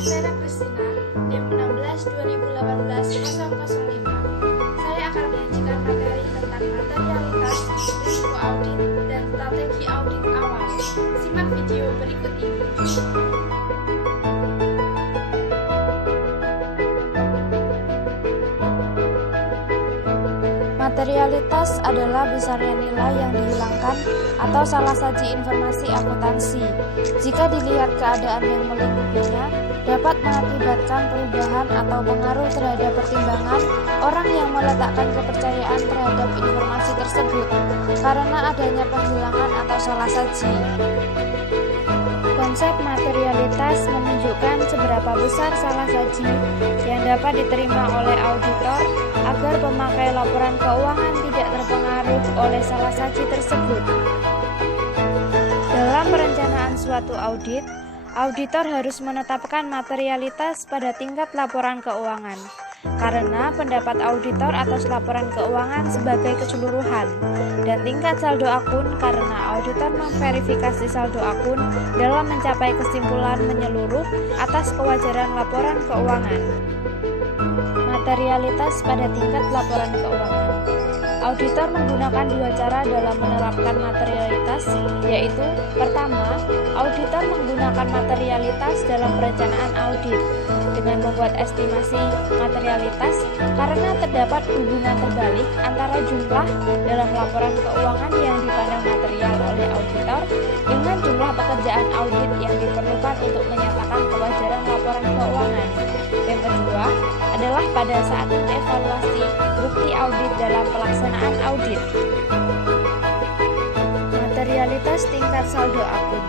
Vera Kristina, NIM 16/2018-005. Saya akan menyajikan materi tentang materialitas, risiko audit, dan strategi audit awal. Simak video berikut ini. Materialitas adalah besarnya nilai yang dihilangkan atau salah saji informasi akuntansi. Jika dilihat keadaan yang melingkupinya, dapat mengakibatkan perubahan atau pengaruh terhadap pertimbangan orang yang meletakkan kepercayaan terhadap informasi tersebut karena adanya penghilangan atau salah saji. Konsep materialitas menunjukkan seberapa besar salah saji yang dapat diterima oleh auditor agar pemakai laporan keuangan tidak terpengaruh oleh salah saji tersebut. Dalam perencanaan suatu audit, auditor harus menetapkan materialitas pada tingkat laporan keuangan, karena pendapat auditor atas laporan keuangan sebagai keseluruhan, dan tingkat saldo akun karena auditor memverifikasi saldo akun dalam mencapai kesimpulan menyeluruh atas kewajaran laporan keuangan. Materialitas pada tingkat laporan keuangan. Auditor menggunakan dua cara dalam menerapkan materialitas, yaitu pertama, auditor menggunakan materialitas dalam perencanaan audit dengan membuat estimasi materialitas karena terdapat hubungan terbalik antara jumlah dalam laporan keuangan yang dipandang material oleh auditor dengan jumlah pekerjaan audit yang diperlukan untuk menyatakan kewajaran laporan keuangan. Yang kedua adalah pada saat mengevaluasi bukti audit dalam pelaksanaan audit. Materialitas tingkat saldo akun.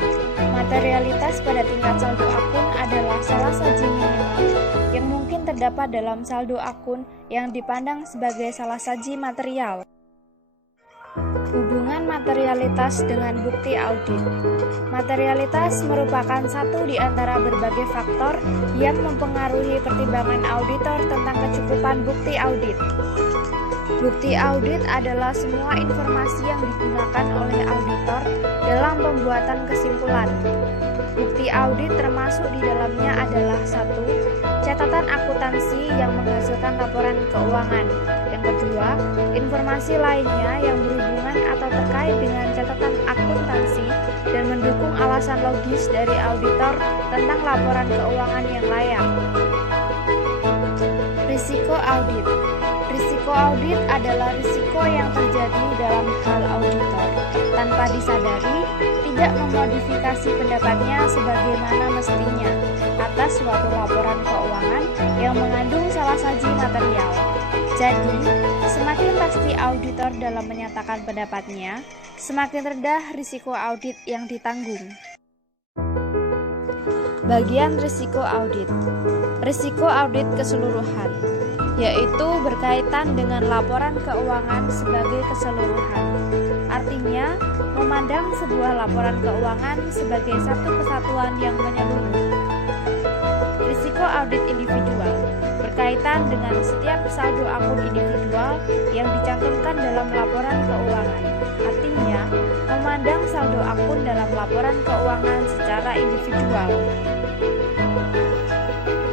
Materialitas pada tingkat saldo akun adalah salah saji minimal yang mungkin terdapat dalam saldo akun yang dipandang sebagai salah saji material. Hubungan materialitas dengan bukti audit. Materialitas merupakan satu di antara berbagai faktor yang mempengaruhi pertimbangan auditor tentang kecukupan bukti audit. Bukti audit adalah semua informasi yang digunakan oleh auditor dalam pembuatan kesimpulan. Bukti audit termasuk di dalamnya adalah 1. Catatan akuntansi yang menghasilkan laporan keuangan. Yang kedua, informasi lainnya yang berhubungan atau terkait dengan catatan akuntansi dan mendukung alasan logis dari auditor tentang laporan keuangan yang layak. Risiko audit. Risiko audit adalah risiko yang terjadi dalam hal auditor tanpa disadari tidak memodifikasi pendapatnya sebagaimana mestinya atas suatu laporan keuangan yang mengandung salah saji material. Jadi, semakin pasti auditor dalam menyatakan pendapatnya, semakin rendah risiko audit yang ditanggung. Bagian risiko audit. Risiko audit keseluruhan, yaitu berkaitan dengan laporan keuangan sebagai keseluruhan. Artinya, memandang sebuah laporan keuangan sebagai satu kesatuan yang menyeluruh. Risiko audit individual berkaitan dengan setiap saldo akun individual yang dicantumkan dalam laporan keuangan. Artinya, memandang saldo akun dalam laporan keuangan secara individual.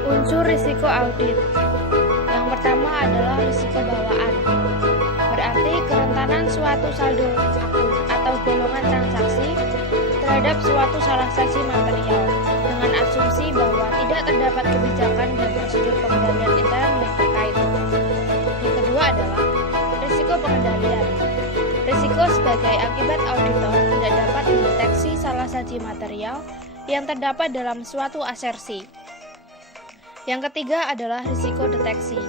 Unsur risiko audit. Yang pertama adalah risiko bawaan. Berarti kerentanan suatu saldo akun atau golongan transaksi terhadap suatu salah saji material dengan asumsi bahwa tidak terdapat kebijakan dan prosedur pengendalian intern yang terkait. Yang kedua adalah risiko pengendalian. Risiko sebagai akibat auditor tidak dapat mendeteksi salah saji material yang terdapat dalam suatu asersi. Yang ketiga adalah risiko deteksi.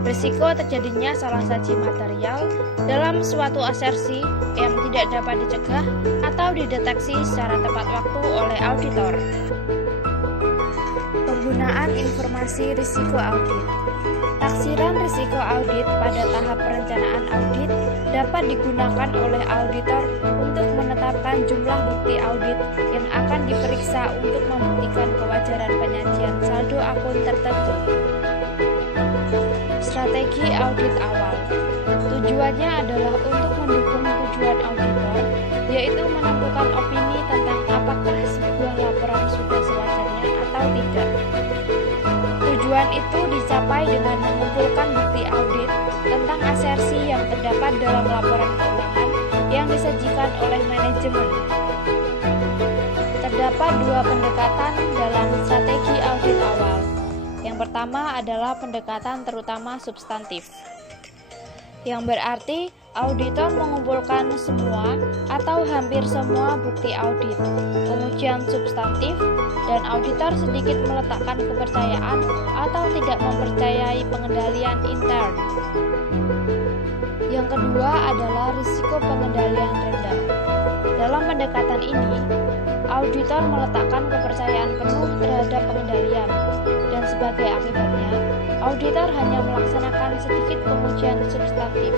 Risiko terjadinya salah saji material dalam suatu asersi yang tidak dapat dicegah atau dideteksi secara tepat waktu oleh auditor. Penggunaan informasi risiko audit. Taksiran risiko audit pada tahap perencanaan audit dapat digunakan oleh auditor untuk menetapkan jumlah bukti audit yang akan diperiksa untuk membuktikan kewajaran penyajian saldo akun tertentu. Strategi audit awal. Tujuannya adalah untuk mendukung tujuan auditor, yaitu menentukan opini tentang apakah sebuah laporan sudah sewajarnya atau tidak. Pengendalian itu dicapai dengan mengumpulkan bukti audit tentang asersi yang terdapat dalam laporan keuangan yang disajikan oleh manajemen. Terdapat dua pendekatan dalam strategi audit awal. Yang pertama adalah pendekatan terutama substantif, yang berarti auditor mengumpulkan semua atau hampir semua bukti audit, pengujian substantif, dan auditor sedikit meletakkan kepercayaan atau tidak mempercayai pengendalian intern. Yang kedua adalah risiko pengendalian rendah. Dalam pendekatan ini, auditor meletakkan kepercayaan penuh terhadap pengendalian, dan sebagai akibatnya, auditor hanya melaksanakan sedikit pengujian substantif.